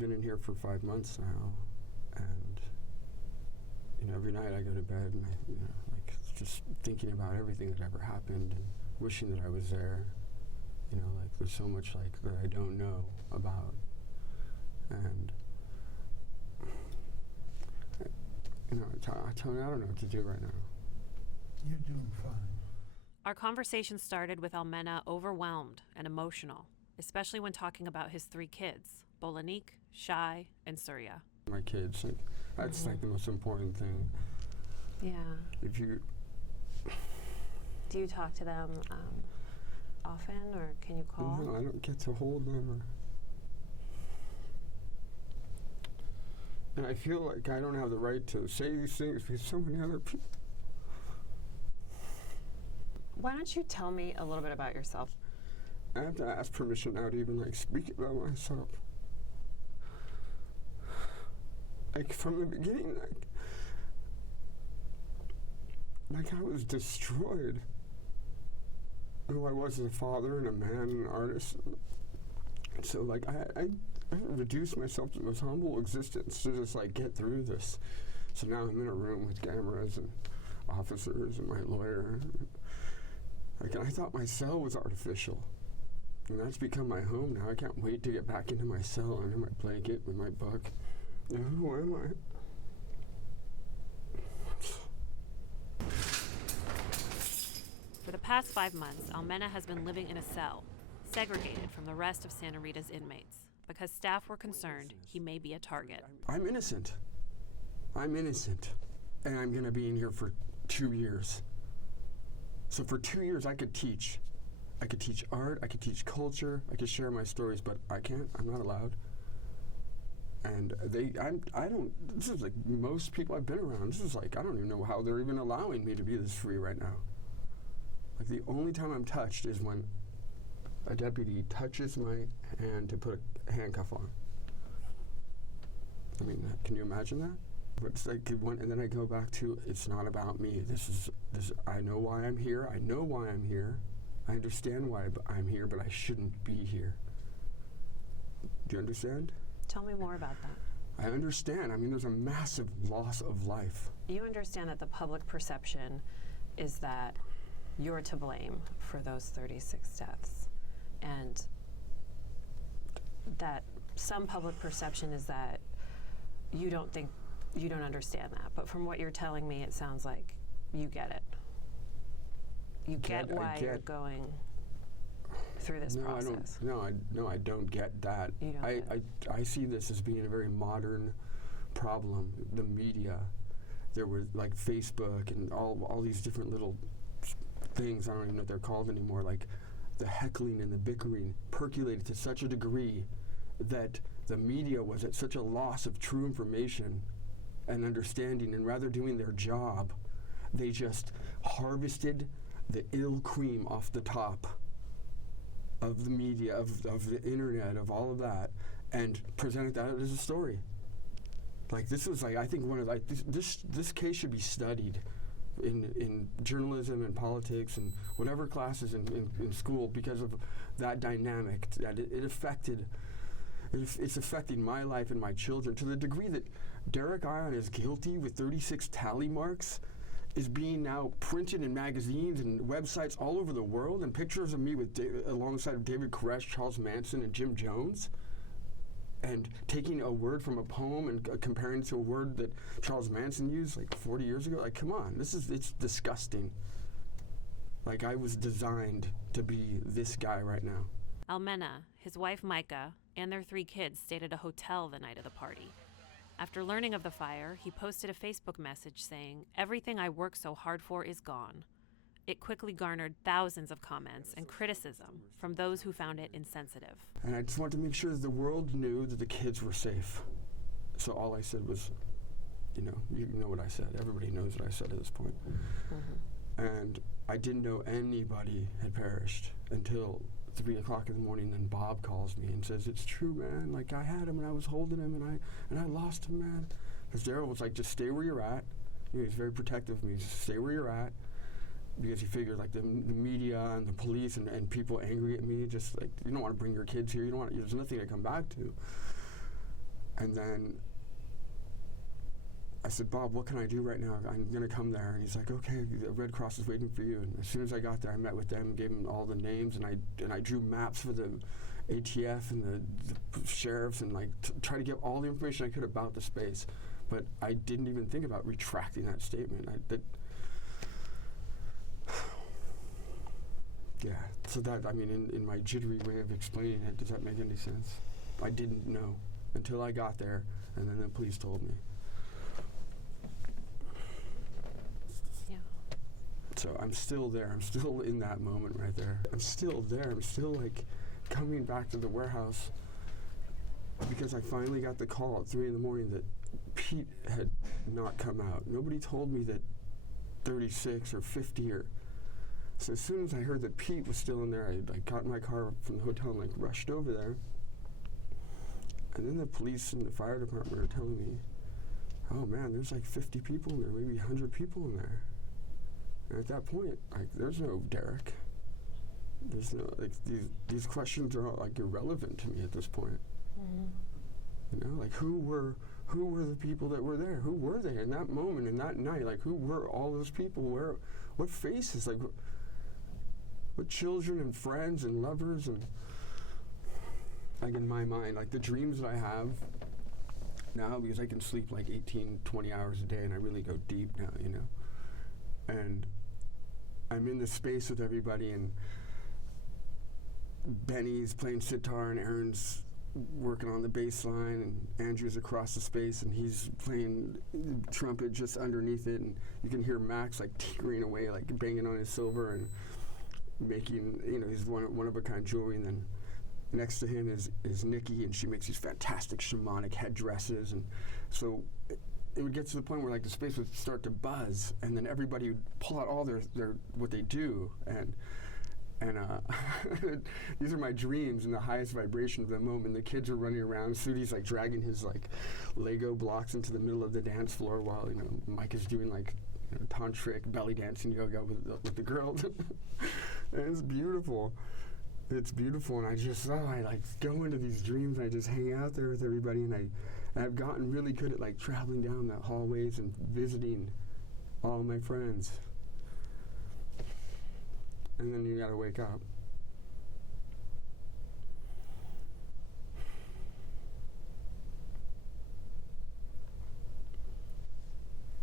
been in here for 5 months now, and every night I go to bed and I, like just thinking about everything that ever happened and wishing that I was there. Like there's so much like that I don't know about, and I don't know what to do right now. You're doing fine. Our conversation started with Almena overwhelmed and emotional, especially when talking about his 3 kids, Bolanique, Shai, and Surya. My kids, that's like the most important thing. Yeah. Do you talk to them often, or can you call? No, I don't get to hold them. And I feel like I don't have the right to say these things because so many other people. Why don't you tell me a little bit about yourself? I have to ask permission now to even speak about myself. From the beginning, I was destroyed. Who I was as a father and a man and an artist. And so I reduced myself to the most humble existence to just get through this. So now I'm in a room with cameras and officers and my lawyer. And I thought my cell was artificial. And that's become my home now. I can't wait to get back into my cell under my blanket with my book. Who am I? For the past 5 months, Almena has been living in a cell, segregated from the rest of Santa Rita's inmates, because staff were concerned he may be a target. I'm innocent. And I'm going to be in here for 2 years. So for 2 years, I could teach. I could teach art, I could teach culture, I could share my stories, but I can't, I'm not allowed. And this is like most people I've been around, this is I don't even know how they're even allowing me to be this free right now. The only time I'm touched is when a deputy touches my hand to put a handcuff on. I mean, can you imagine that? But it's and then I go back to, it's not about me. I know why I'm here. I understand why I'm here, but I shouldn't be here. Do you understand? Tell me more about that. I understand. I mean, there's a massive loss of life. You understand that the public perception is that you're to blame for those 36 deaths, and that some public perception is that you don't understand that. But from what you're telling me, it sounds like you get it. You get why you're going through this process. I don't get that. You don't get it. I see this as being a very modern problem. The media, there was Facebook and all these different little things, I don't even know what they're called anymore, the heckling and the bickering percolated to such a degree that the media was at such a loss of true information and understanding, and rather doing their job, they just harvested the ill cream off the top of the media, of the internet, of all of that, and presented that as a story. This was I think one of this case should be studied in journalism and politics and whatever classes in school, because of that dynamic that it's affecting my life and my children to the degree that Derick Almena is guilty with 36 tally marks is being now printed in magazines and websites all over the world, and pictures of me alongside of David Koresh, Charles Manson, and Jim Jones, and taking a word from a poem and comparing it to a word that Charles Manson used 40 years ago. Come on, it's disgusting. I was designed to be this guy right now. Almena, his wife Micah, and their 3 kids stayed at a hotel the night of the party. After learning of the fire, he posted a Facebook message saying, "Everything I worked so hard for is gone." It quickly garnered thousands of comments and criticism from those who found it insensitive. And I just wanted to make sure that the world knew that the kids were safe. So all I said was, you know what I said. Everybody knows what I said at this point. Mm-hmm. And I didn't know anybody had perished until 3 o'clock in the morning. Then Bob calls me and says, "It's true, man. I had him and I was holding him and I lost him, man." Because Daryl was just stay where you're at. He's very protective of me. Just stay where you're at. Because he figured the media and the police and people angry at me, just you don't want to bring your kids here. There's nothing to come back to. And then I said, Bob, what can I do right now? I'm going to come there. And he's like, okay, the Red Cross is waiting for you. And as soon as I got there, I met with them, gave them all the names, and I drew maps for the ATF and the sheriffs, and like try to get all the information I could about the space. But I didn't even think about retracting that statement. Yeah, so that, I mean, in my jittery way of explaining it, does that make any sense? I didn't know until I got there, and then the police told me. Yeah. So I'm still there. I'm still in that moment right there. I'm still there. I'm still like coming back to the warehouse because I finally got the call at 3 in the morning that Pete had not come out. Nobody told me that 36 or 50 or... So as soon as I heard that Pete was still in there, I got in my car from the hotel and like rushed over there. And then the police and the fire department are telling me, oh man, there's like 50 people in there, maybe 100 people in there. And at that point, like, there's no Derek. There's no, like, these questions are all like irrelevant to me at this point. Mm-hmm. You know, like who were the people that were there? Who were they in that moment, in that night? Like, who were all those people? What faces? Like, what children and friends and lovers, and like in my mind, like the dreams that I have now, because I can sleep like 18, 20 hours a day and I really go deep now, you know. And I'm in this space with everybody, and Benny's playing sitar and Aaron's working on the bass line, and Andrew's across the space and he's playing trumpet just underneath it, and you can hear Max like tinkering away, like banging on his silver and making, you know, he's one of a kind jewelry. And then next to him is Nikki, and she makes these fantastic shamanic headdresses. And so it would get to the point where like the space would start to buzz, and then everybody would pull out all their what they do, and these are my dreams and the highest vibration of the moment. The kids are running around. Sudi's like dragging his like Lego blocks into the middle of the dance floor while, you know, Mike is doing like, you know, tantric belly dancing yoga with the girls. And it's beautiful. It's beautiful, and I like go into these dreams, and I just hang out there with everybody, and I've gotten really good at like traveling down the hallways and visiting all my friends. And then you gotta wake up.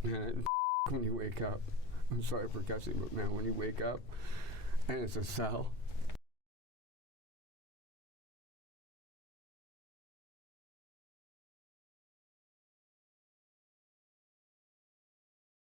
And when you wake up, I'm sorry for cussing, but man, when you wake up and it's a cell,